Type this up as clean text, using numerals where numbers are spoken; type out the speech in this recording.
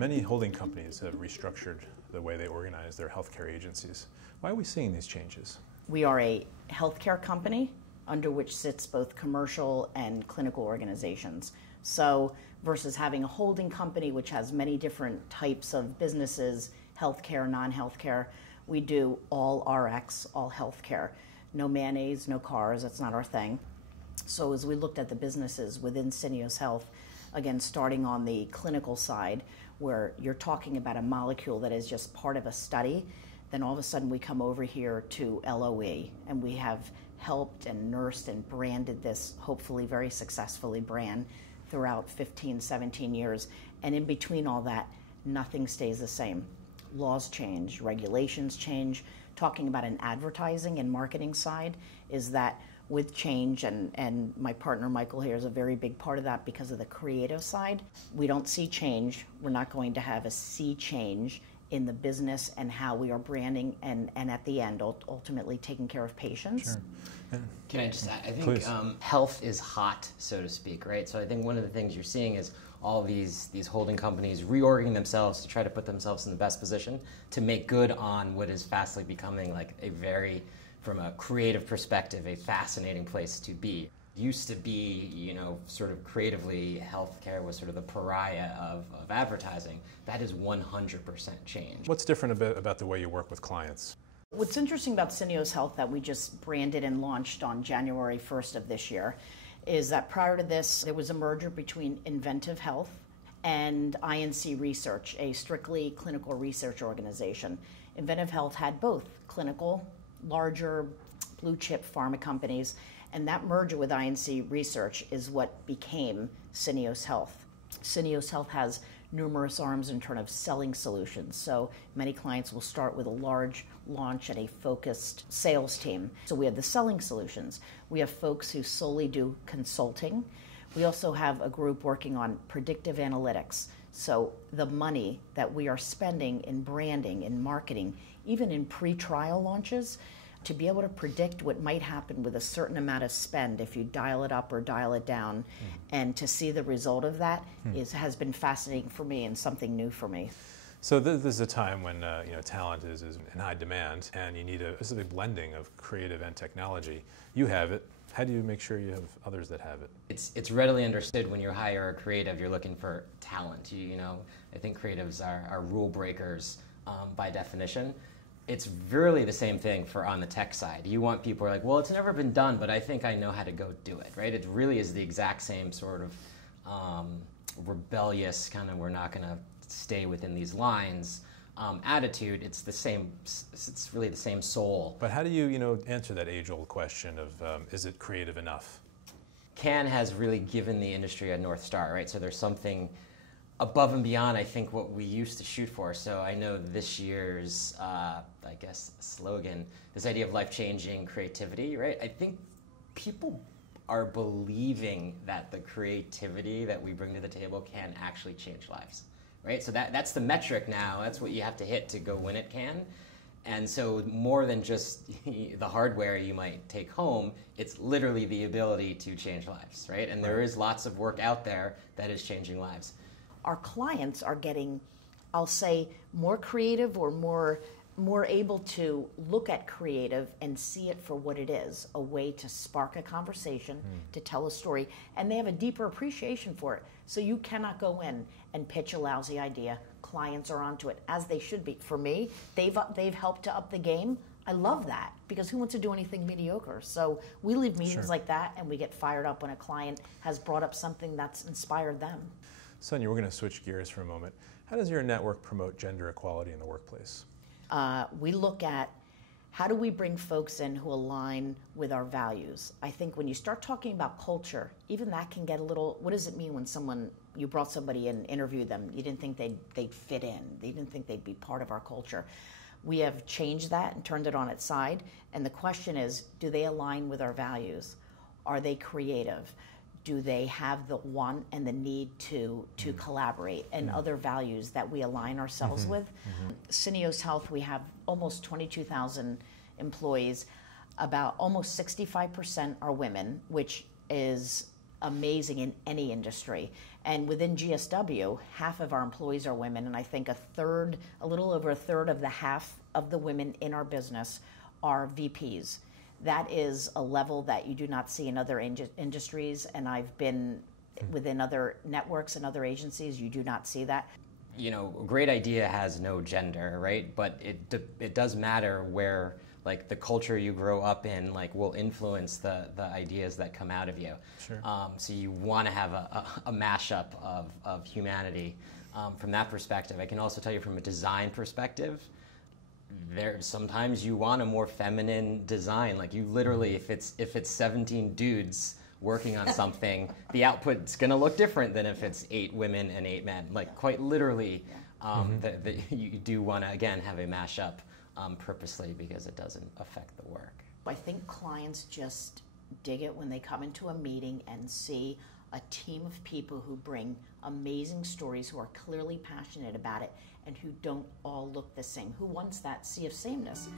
Many holding companies have restructured the way they organize their healthcare agencies. Why are we seeing these changes? We are a healthcare company under which sits both commercial and clinical organizations. So versus having a holding company which has many different types of businesses, healthcare, non-healthcare, we do all RX, all healthcare. No mayonnaise, no cars, that's not our thing. So as we looked at the businesses within Syneos Health, again, starting on the clinical side, where you're talking about a molecule that is just part of a study, then all of a sudden we come over here to LOE, and we have helped and nursed and branded this, hopefully very successfully brand, throughout 15, 17 years. And in between all that, nothing stays the same. Laws change, regulations change. Talking about an advertising and marketing side is that with change, and my partner Michael here is a very big part of that because of the creative side. We don't see change. We're not going to have a sea change in the business and how we are branding and at the end ultimately taking care of patients. Sure. Can I just add, I think health is hot, so to speak, right? So I think one of the things you're seeing is all these holding companies reorging themselves to try to put themselves in the best position to make good on what is fastly becoming like a very, from a creative perspective, a fascinating place to be. Used to be, you know, sort of creatively, healthcare was sort of the pariah of advertising. That is 100% change. What's different about the way you work with clients? What's interesting about Syneos Health that we just branded and launched on January 1st of this year is that prior to this, there was a merger between Inventive Health and INC Research, a strictly clinical research organization. Inventive Health had both clinical, larger blue chip pharma companies, and that merger with INC Research is what became Syneos Health. Syneos Health has numerous arms in terms of selling solutions. So many clients will start with a large launch and a focused sales team. So we have the selling solutions. We have folks who solely do consulting. We also have a group working on predictive analytics. So the money that we are spending in branding, in marketing, even in pre-trial launches, to be able to predict what might happen with a certain amount of spend if you dial it up or dial it down, and to see the result of that has been fascinating for me and something new for me. So this is a time when talent is in high demand, and you need a specific blending of creative and technology. You have it. How do you make sure you have others that have it? It's readily understood when you hire a creative, you're looking for talent. I think creatives are rule breakers by definition. It's really the same thing for on the tech side. You want people who are like, well, it's never been done, but I think I know how to go do it, right? It really is the exact same sort of rebellious kind of, we're not going to stay within these lines attitude. It's the same. It's really the same soul. But how do you answer that age-old question of is it creative enough? Cannes has really given the industry a North Star, right? So there's something above and beyond, I think, what we used to shoot for. So I know this year's, slogan, this idea of life-changing creativity, right? I think people are believing that the creativity that we bring to the table can actually change lives, right? So that's the metric now. That's what you have to hit to go win at Cannes. And so more than just the hardware you might take home, it's literally the ability to change lives, right? And there is lots of work out there that is changing lives. Our clients are getting, I'll say, more creative or more able to look at creative and see it for what it is, a way to spark a conversation, to tell a story, and they have a deeper appreciation for it. So you cannot go in and pitch a lousy idea. Clients are onto it, as they should be. For me, they've helped to up the game. I love that, because who wants to do anything mediocre? So we leave meetings like that, and we get fired up when a client has brought up something that's inspired them. Sonja, we're going to switch gears for a moment. How does your network promote gender equality in the workplace? We look at how do we bring folks in who align with our values. I think when you start talking about culture, even that can get a little, what does it mean when you brought somebody in and interviewed them, you didn't think they'd fit in, they didn't think they'd be part of our culture. We have changed that and turned it on its side, and the question is, do they align with our values? Are they creative? Do they have the want and the need to collaborate, and other values that we align ourselves with? Syneos Health, we have almost 22,000 employees. About almost 65% are women, which is amazing in any industry. And within GSW, half of our employees are women, and I think a little over a third of the half of the women in our business are VPs. That is a level that you do not see in other industries, and I've been within other networks and other agencies, you do not see that. You know, a great idea has no gender, right? But it does matter where, like, the culture you grow up in, like, will influence the ideas that come out of you. Sure. So you want to have a mashup of humanity from that perspective. I can also tell you from a design perspective, sometimes you want a more feminine design. Like, you literally, if it's 17 dudes working on something, the output's going to look different than if it's 8 women and 8 men. Like, quite literally, you do want to, again, have a mashup purposely, because it doesn't affect the work. I think clients just dig it when they come into a meeting and see a team of people who bring amazing stories, who are clearly passionate about it, and who don't all look the same, who wants that sea of sameness.